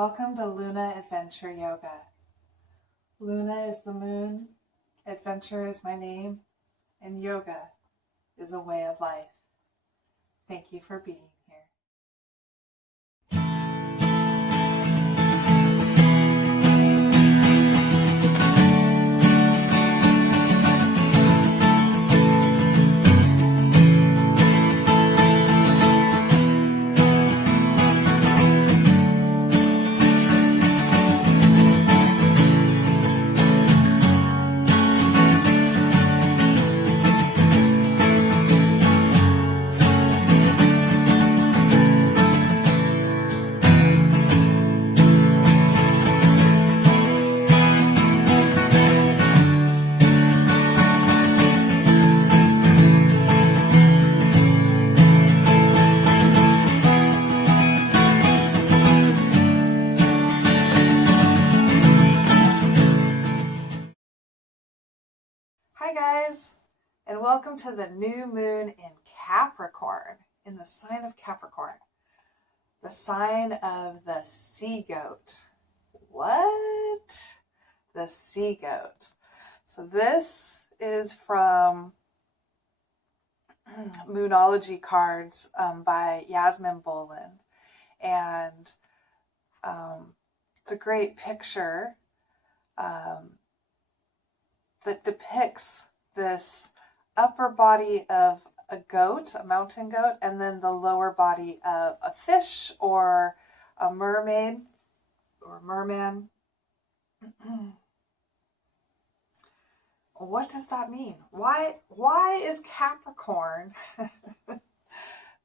Welcome to Luna Adventure Yoga. Luna is the moon, adventure is my name, and yoga is a way of life. Thank you for being here. Hi guys, and welcome to the new moon in Capricorn, in the sign of Capricorn, the sign of the sea goat. What? The sea goat. So this is from Moonology cards by Yasmin Boland, and it's a great picture that depicts this upper body of a goat, a mountain goat, and then the lower body of a fish or a mermaid or merman. What does that mean? Why is Capricorn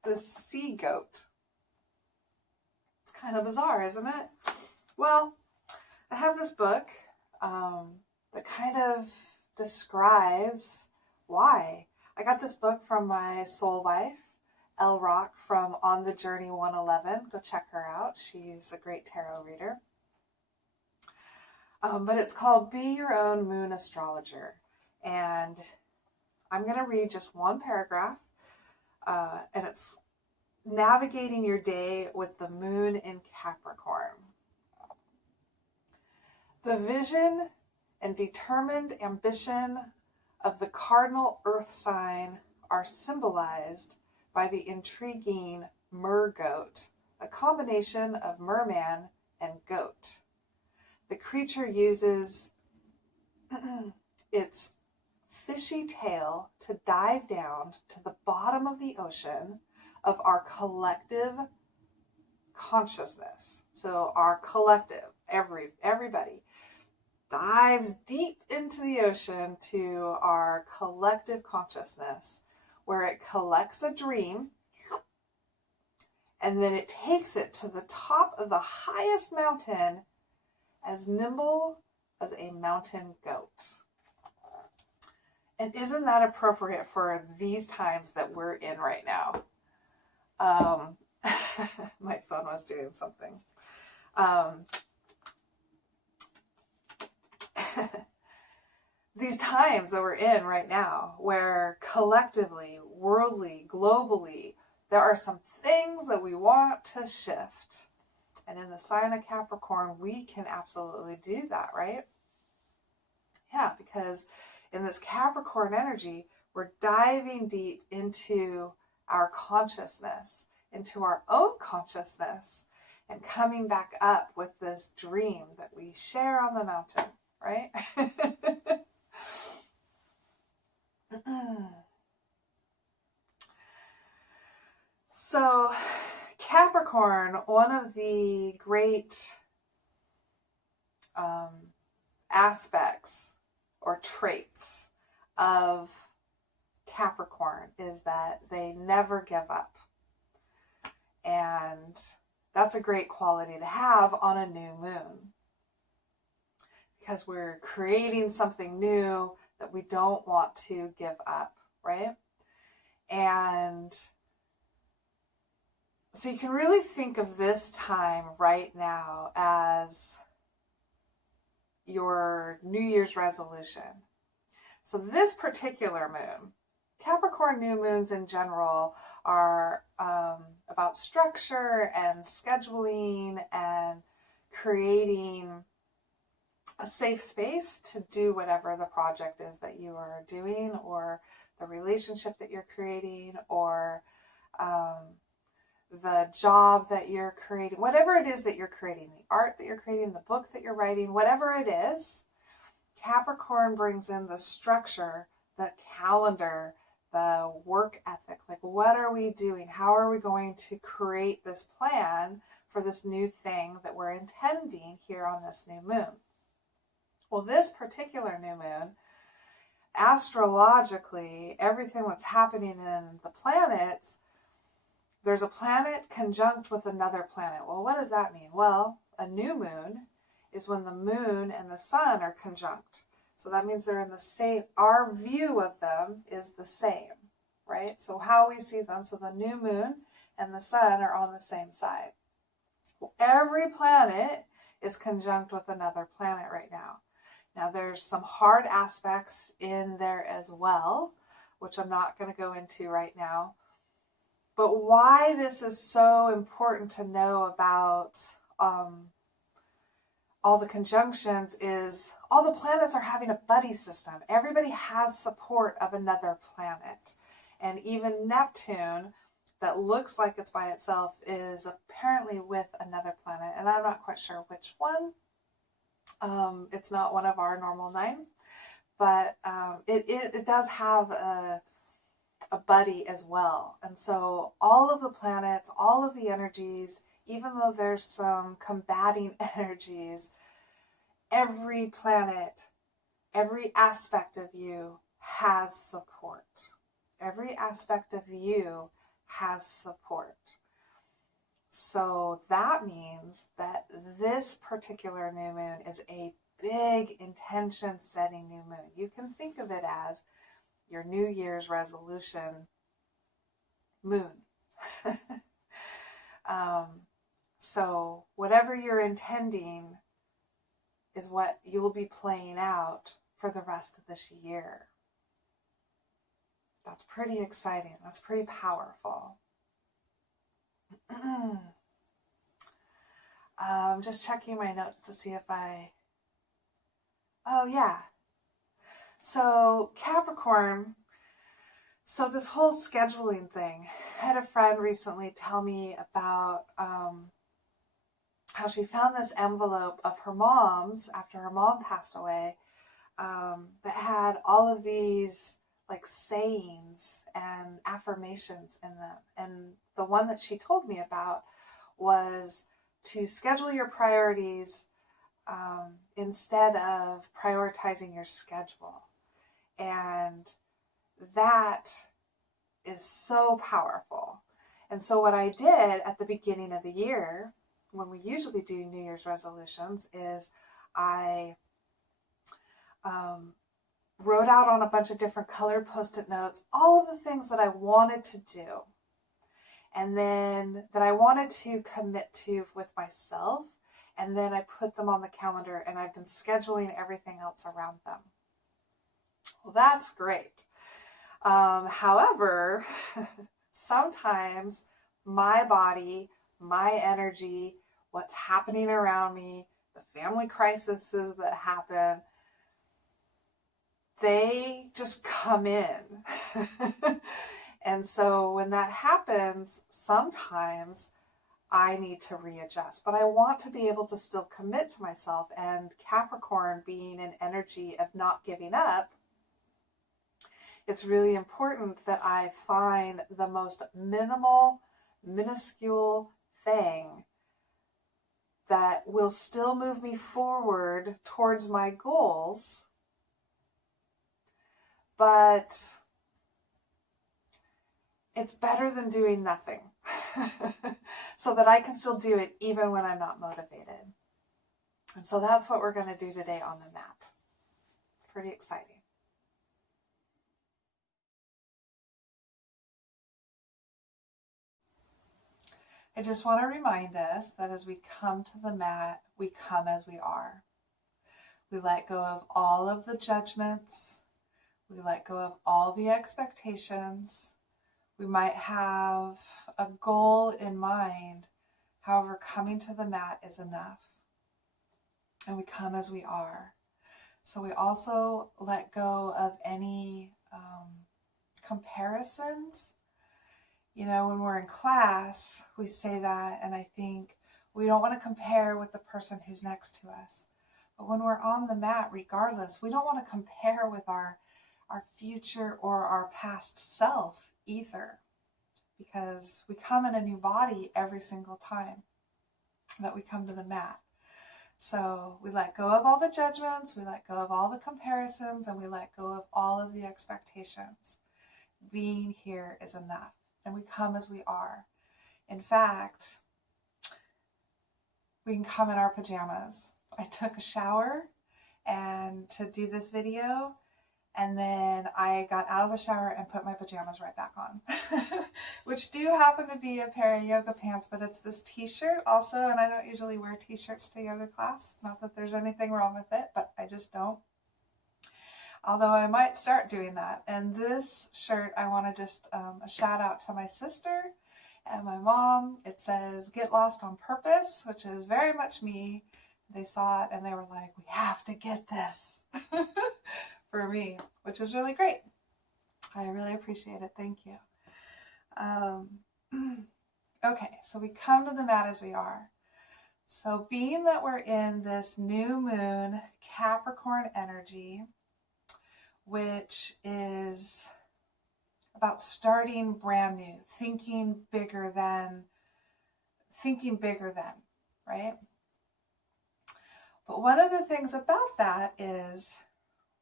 the sea goat? It's kind of bizarre, isn't it? Well, I have this book that kind of describes why. I got this book from my soul wife, Elle Rock, from On the Journey 111. Go check her out. She's a great tarot reader. But it's called Be Your Own Moon Astrologer. And I'm going to read just one paragraph. And it's navigating your day with the moon in Capricorn. The vision and determined ambition of the cardinal earth sign are symbolized by the intriguing mergoat, a combination of merman and goat. The creature uses its fishy tail to dive down to the bottom of the ocean of our collective consciousness. So our collective, everybody, dives deep into the ocean to our collective consciousness, where it collects a dream and then it takes it to the top of the highest mountain as nimble as a mountain goat. And isn't that appropriate for these times that we're in right now? My phone was doing something. These times that we're in right now, where collectively, worldly, globally, there are some things that we want to shift. And in the sign of Capricorn, we can absolutely do that, right? Yeah, because in this Capricorn energy, we're diving deep into our consciousness, into our own consciousness, and coming back up with this dream that we share on the mountain, right? So Capricorn, one of the great aspects or traits of Capricorn is that they never give up. And that's a great quality to have on a new moon, because we're creating something new that we don't want to give up, right? And so you can really think of this time right now as your New Year's resolution. So this particular moon, Capricorn new moons in general are about structure and scheduling and creating a safe space to do whatever the project is that you are doing, or the relationship that you're creating, or the job that you're creating, whatever it is that you're creating, the art that you're creating, the book that you're writing, whatever it is. Capricorn brings in the structure, the calendar, the work ethic. Like, what are we doing? How are we going to create this plan for this new thing that we're intending here on this new moon? Well, this particular new moon, astrologically, everything that's happening in the planets, there's a planet conjunct with another planet. Well, what does that mean? Well, a new moon is when the moon and the sun are conjunct. So that means they're in the same, our view of them is the same, right? So how we see them, so the new moon and the sun are on the same side. Well, every planet is conjunct with another planet right now. Now there's some hard aspects in there as well, which I'm not going to go into right now. But why this is so important to know about all the conjunctions is all the planets are having a buddy system. Everybody has support of another planet. And even Neptune, that looks like it's by itself, is apparently with another planet. And I'm not quite sure which one. It's not one of our normal 9. But it does have a buddy as well. And so all of the planets, all of the energies, even though there's some combating energies, every planet, every aspect of you has support. Every aspect of you has support. So that means that this particular new moon is a big intention setting new moon. You can think of it as your New Year's resolution moon. So whatever you're intending is what you'll be playing out for the rest of this year. That's pretty exciting. That's pretty powerful. Just checking my notes to see if oh yeah. So Capricorn, so this whole scheduling thing, I had a friend recently tell me about how she found this envelope of her mom's after her mom passed away, that had all of these like sayings and affirmations in them. And the one that she told me about was to schedule your priorities instead of prioritizing your schedule. And that is so powerful. And so what I did at the beginning of the year, when we usually do New Year's resolutions, is I wrote out on a bunch of different colored Post-it notes all of the things that I wanted to do, and then that I wanted to commit to with myself, and then I put them on the calendar, and I've been scheduling everything else around them. Well, that's great. However, sometimes my body, my energy, what's happening around me, the family crises that happen, they just come in. And so when that happens, sometimes I need to readjust. But I want to be able to still commit to myself. And Capricorn being an energy of not giving up, it's really important that I find the most minuscule thing that will still move me forward towards my goals, but it's better than doing nothing. So that I can still do it even when I'm not motivated. And so that's what we're going to do today on the mat. It's pretty exciting. I just want to remind us that as we come to the mat, we come as we are. We let go of all of the judgments. We let go of all the expectations. We might have a goal in mind. However, coming to the mat is enough. and we come as we are. So we also let go of any comparisons. You know, when we're in class, we say that, and I think we don't want to compare with the person who's next to us. But when we're on the mat, regardless, we don't want to compare with our future or our past self either, because we come in a new body every single time that we come to the mat. So we let go of all the judgments, we let go of all the comparisons, and we let go of all of the expectations. Being here is enough, and we come as we are. In fact, we can come in our pajamas. I took a shower and to do this video, and then I got out of the shower and put my pajamas right back on, which do happen to be a pair of yoga pants, but it's this t-shirt also, and I don't usually wear t-shirts to yoga class. Not that there's anything wrong with it, but I just don't. Although I might start doing that. And this shirt, I want to just a shout out to my sister and my mom. It says, "Get lost on purpose," which is very much me. They saw it and they were like, "We have to get this." For me, which is really great. I really appreciate it. Thank you. Okay, so we come to the mat as we are. So being that we're in this new moon Capricorn energy, which is about starting brand new, thinking bigger than, right? But one of the things about that is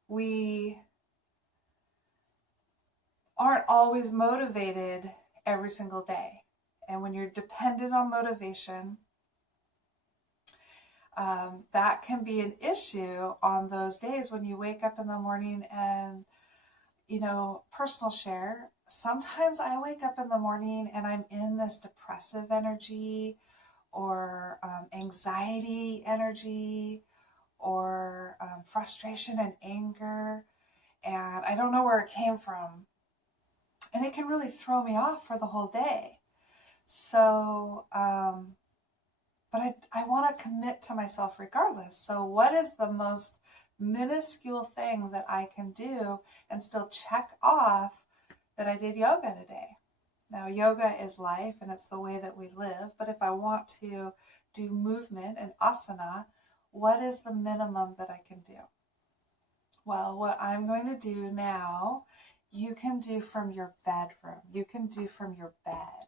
we aren't always motivated every single day. And when you're dependent on motivation, that can be an issue on those days when you wake up in the morning and, you know, personal share. Sometimes I wake up in the morning and I'm in this depressive energy or anxiety energy or frustration and anger, and I don't know where it came from. And it can really throw me off for the whole day. So, but I want to commit to myself regardless. So what is the most minuscule thing that I can do and still check off that I did yoga today? Now, yoga is life and it's the way that we live. But if I want to do movement and asana, what is the minimum that I can do? Well, what I'm going to do now, you can do from your bedroom. You can do from your bed.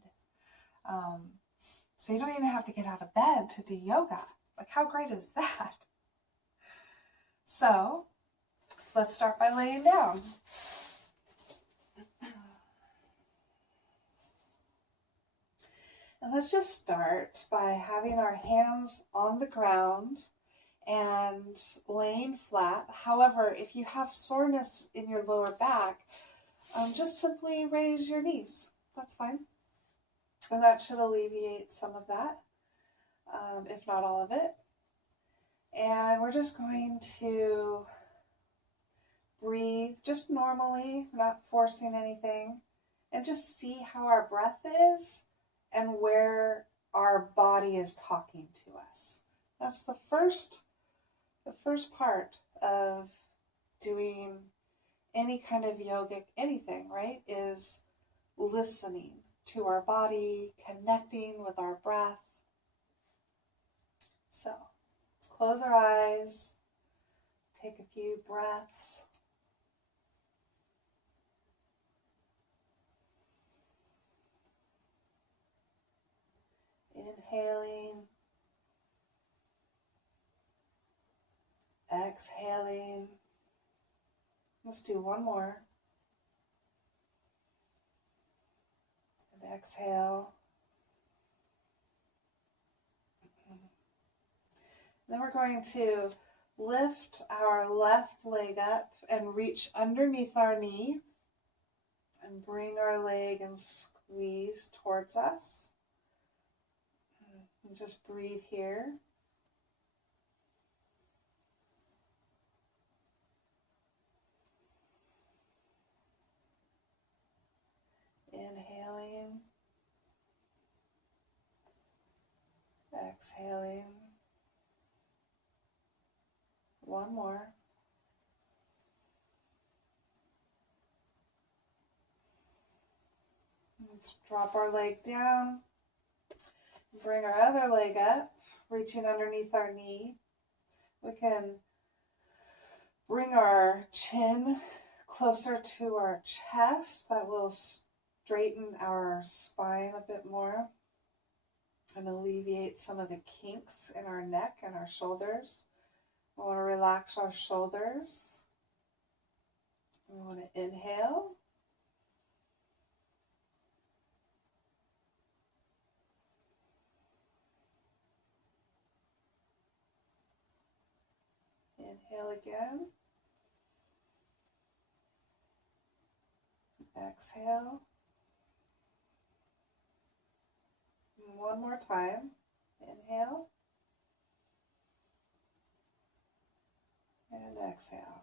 So you don't even have to get out of bed to do yoga. Like, how great is that? So let's start by laying down. And let's just start by having our hands on the ground and laying flat. However, if you have soreness in your lower back, just simply raise your knees. That's fine. And that should alleviate some of that, if not all of it. And we're just going to breathe just normally, not forcing anything, and just see how our breath is and where our body is talking to us. That's the first part of doing any kind of yogic anything, right? Is listening to our body, connecting with our breath. So let's close our eyes, take a few breaths. Inhaling, exhaling. Let's do one more. And exhale. Then we're going to lift our left leg up and reach underneath our knee and bring our leg and squeeze towards us. And just breathe here. Inhaling, exhaling. One more. Let's drop our leg down. Bring our other leg up, reaching underneath our knee. We can bring our chin closer to our chest. That will straighten our spine a bit more and alleviate some of the kinks in our neck and our shoulders. We want to relax our shoulders. We want to inhale. Inhale again. Exhale. And one more time. Inhale. And exhale.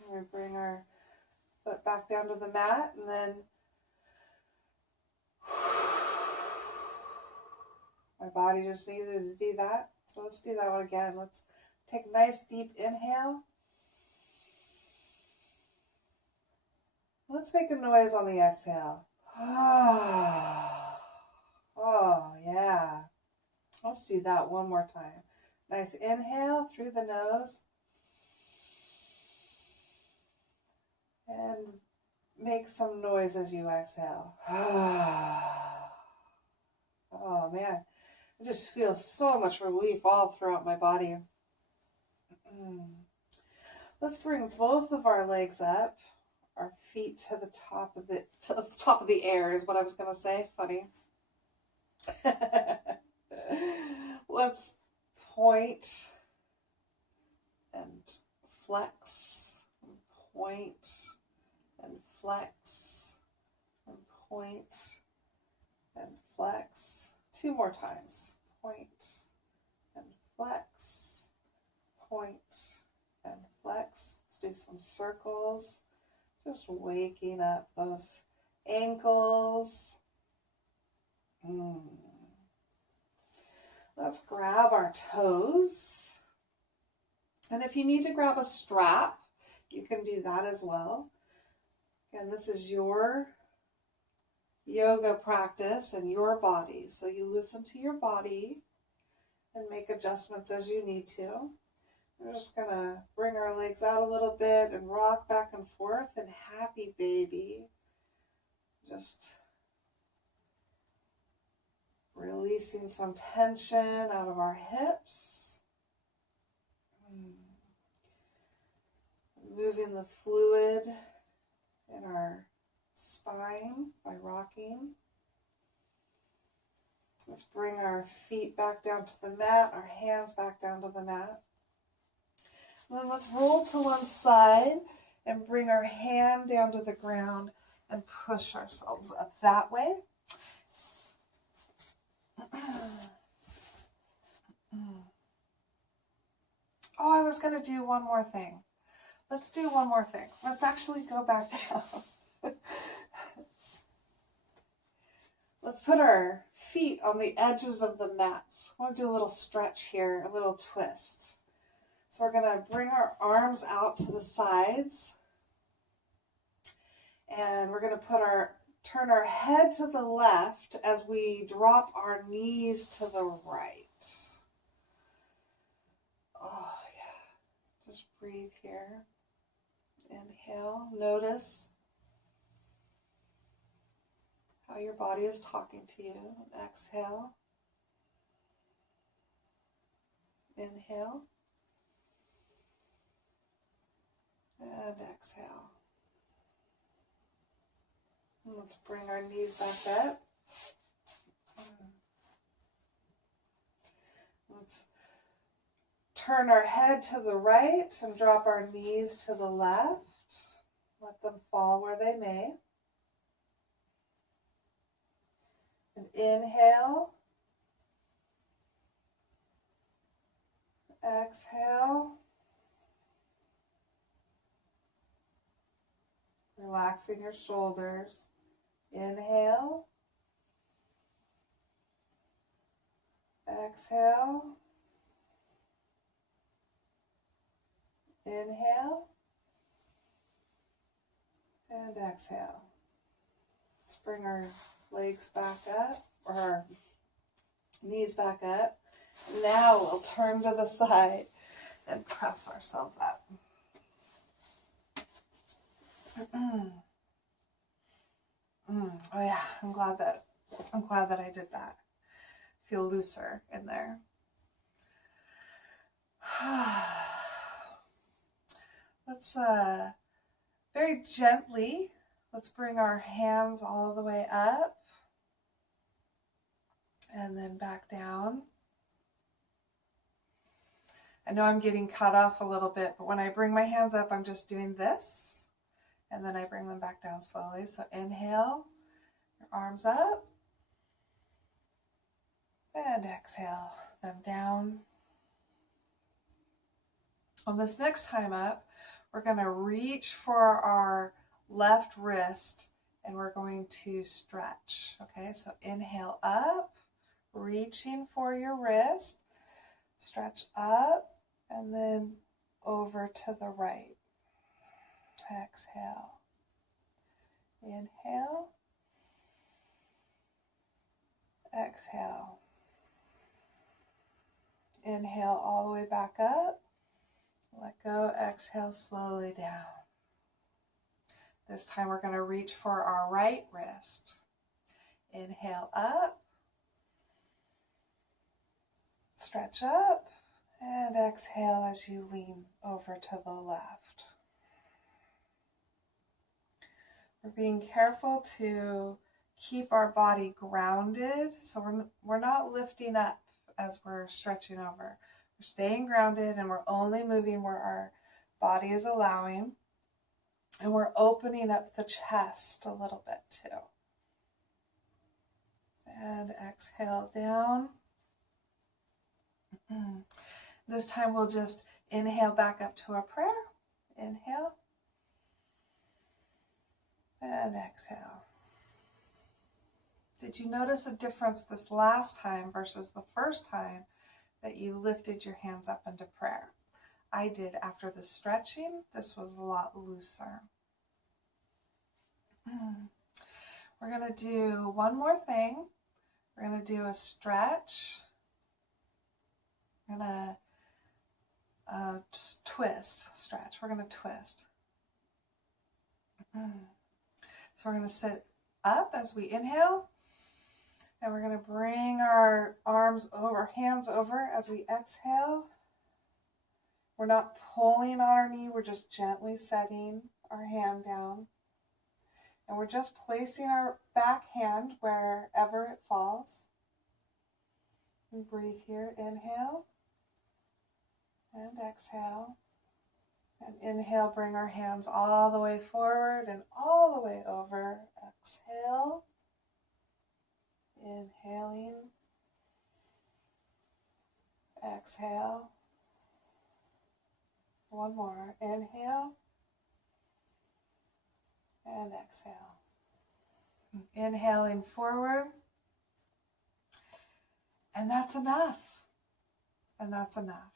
And we bring our foot back down to the mat, and then my body just needed to do that. So let's do that one again. Let's take a nice deep inhale. Let's make a noise on the exhale. Oh, yeah. Let's do that one more time. Nice inhale through the nose. And make some noise as you exhale. Oh, man. I just feel so much relief all throughout my body. Let's bring both of our legs up. Our feet to the top of the air is what I was going to say. Funny. Let's point and flex, and point and flex, and point and flex. 2 more times. Point and flex, point and flex. Let's do some circles. Just waking up those ankles. Let's grab our toes. And if you need to grab a strap, you can do that as well. Again, this is your yoga practice and your body. So you listen to your body and make adjustments as you need to. We're just going to bring our legs out a little bit and rock back and forth, and happy baby. Just releasing some tension out of our hips. Moving the fluid in our spine by rocking. Let's bring our feet back down to the mat, our hands back down to the mat. And then let's roll to one side and bring our hand down to the ground and push ourselves up that way. Oh, I was going to do one more thing. Let's do one more thing. Let's actually go back down. Let's put our feet on the edges of the mats. I want to do a little stretch here, a little twist. So we're going to bring our arms out to the sides. And we're going to turn our head to the left as we drop our knees to the right. Oh, yeah. Just breathe here. Inhale. Notice how your body is talking to you. Exhale. Inhale. And exhale. And let's bring our knees back up. Let's turn our head to the right and drop our knees to the left. Let them fall where they may. And inhale. Exhale. Relaxing your shoulders. Inhale. Exhale. Inhale and exhale. Let's bring our legs back up, or our knees back up. Now we'll turn to the side and press ourselves up. Oh yeah, I'm glad that I did that. Feel looser in there. Let's very gently, let's bring our hands all the way up and then back down. I know I'm getting cut off a little bit, but when I bring my hands up, I'm just doing this, and then I bring them back down slowly. So inhale, your arms up, and exhale them down. On this next time up, we're going to reach for our left wrist, and we're going to stretch. Okay, so inhale up, reaching for your wrist, stretch up, and then over to the right. Exhale. Inhale. Exhale. Inhale all the way back up. Let go. Exhale slowly down. This time we're going to reach for our right wrist. Inhale up. Stretch up. And exhale as you lean over to the left. We're being careful to keep our body grounded, so we're not lifting up as we're stretching over. We're staying grounded, and we're only moving where our body is allowing, and we're opening up the chest a little bit too. And exhale down. This time we'll just inhale back up to a prayer. Inhale. And exhale. Did you notice a difference this last time versus the first time that you lifted your hands up into prayer? I did. After the stretching, this was a lot looser. We're going to do one more thing. We're going to do a stretch. We're going to just twist, stretch. We're going to twist. So we're going to sit up as we inhale, and we're going to bring our arms over, hands over as we exhale. We're not pulling on our knee, we're just gently setting our hand down. And we're just placing our back hand wherever it falls. And breathe here, inhale. And exhale. And inhale, bring our hands all the way forward and all the way over. Exhale. Inhaling. Exhale. One more. Inhale. And exhale. Inhaling forward. And that's enough. And that's enough.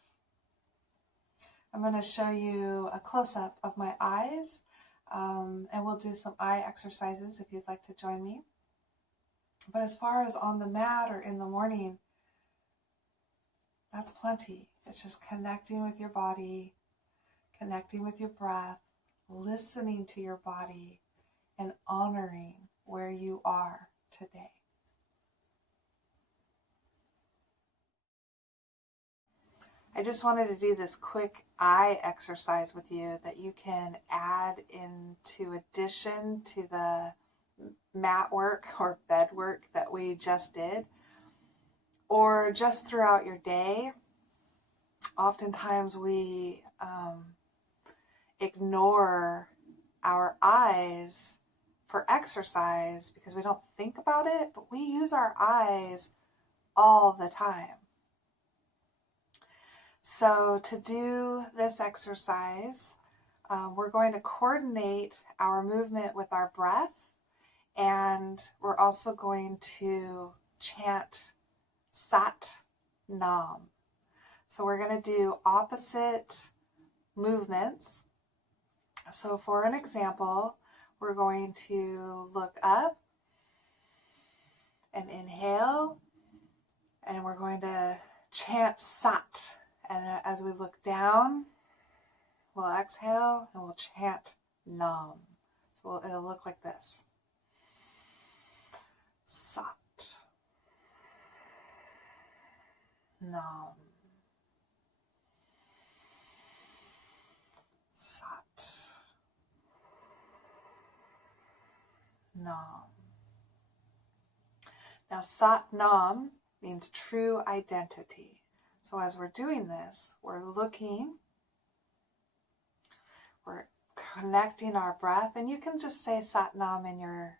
I'm going to show you a close-up of my eyes, and we'll do some eye exercises if you'd like to join me. But as far as on the mat or in the morning, that's plenty. It's just connecting with your body, connecting with your breath, listening to your body, and honoring where you are today. I just wanted to do this quick eye exercise with you that you can add into addition to the mat work or bed work that we just did, or just throughout your day. Oftentimes we ignore our eyes for exercise because we don't think about it, but we use our eyes all the time. So to do this exercise, we're going to coordinate our movement with our breath, and we're also going to chant Sat Nam. So we're going to do opposite movements. So for an example, we're going to look up and inhale, and we're going to chant Sat. And as we look down, we'll exhale and we'll chant Nam. So it'll look like this. Sat. Nam. Sat. Nam. Now, Sat Nam means true identity. So as we're doing this, we're connecting our breath, and you can just say Sat Nam in your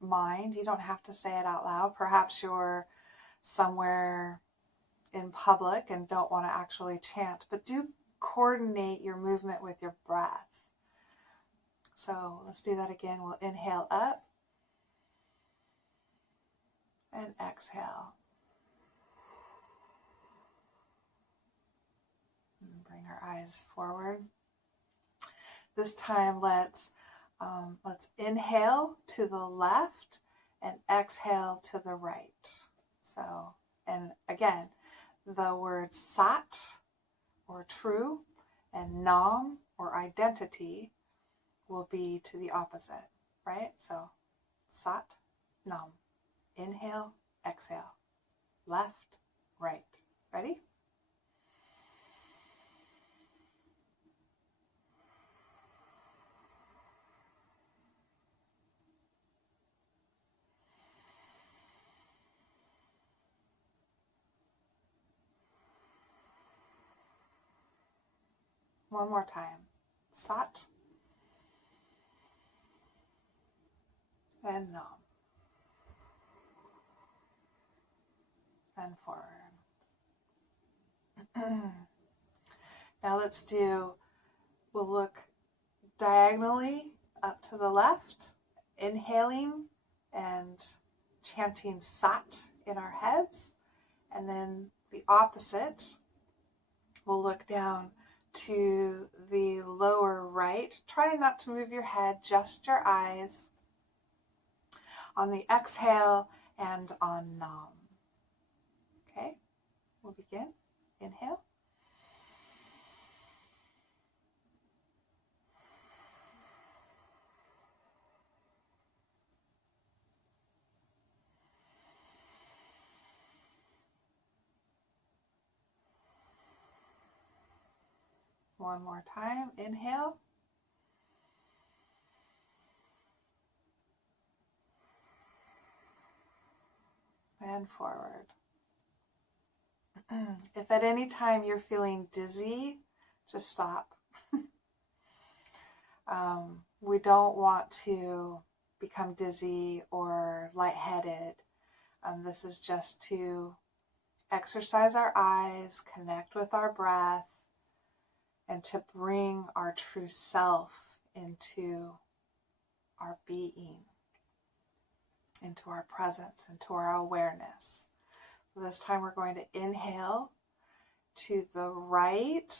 mind. You don't have to say it out loud. Perhaps you're somewhere in public and don't want to actually chant, but do coordinate your movement with your breath. So let's do that again. We'll inhale up and exhale. And bring our eyes forward. This time let's inhale to the left and exhale to the right. So, and again, the word Sat or true and Nam or identity will be to the opposite, right? So Sat, Nam. Inhale, exhale. Left, right. Ready? One more time. Sat and Nam. And forward. Now we'll look diagonally up to the left, inhaling and chanting Sat in our heads. And then the opposite, we'll look down to the lower right. Try not to move your head, just your eyes on the exhale and on Nam. Okay, we'll begin. Inhale. One more time. Inhale. And forward. If at any time you're feeling dizzy, just stop. We don't want to become dizzy or lightheaded. This is just to exercise our eyes, connect with our breath, and to bring our true self into our being, into our presence, into our awareness. This time we're going to inhale to the right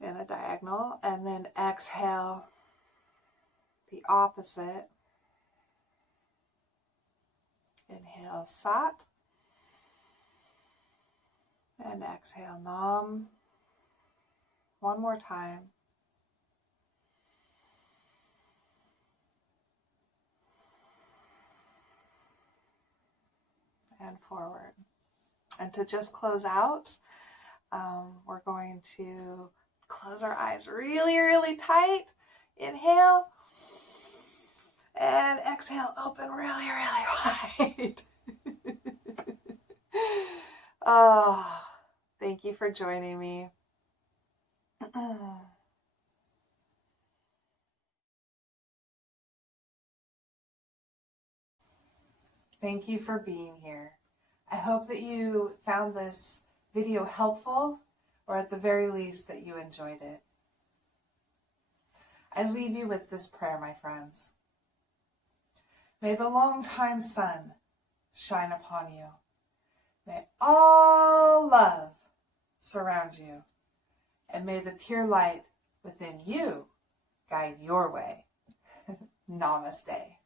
in a diagonal, and then exhale the opposite. Inhale Sat and exhale Nam. One more time. And forward. And to just close out, we're going to close our eyes really, really tight. Inhale. And exhale, open really, really wide. Oh, thank you for joining me. Thank you for being here. I hope that you found this video helpful, or at the very least that you enjoyed it. I leave you with this prayer, my friends. May the long-time sun shine upon you. May all love surround you, and may the pure light within you guide your way. Namaste.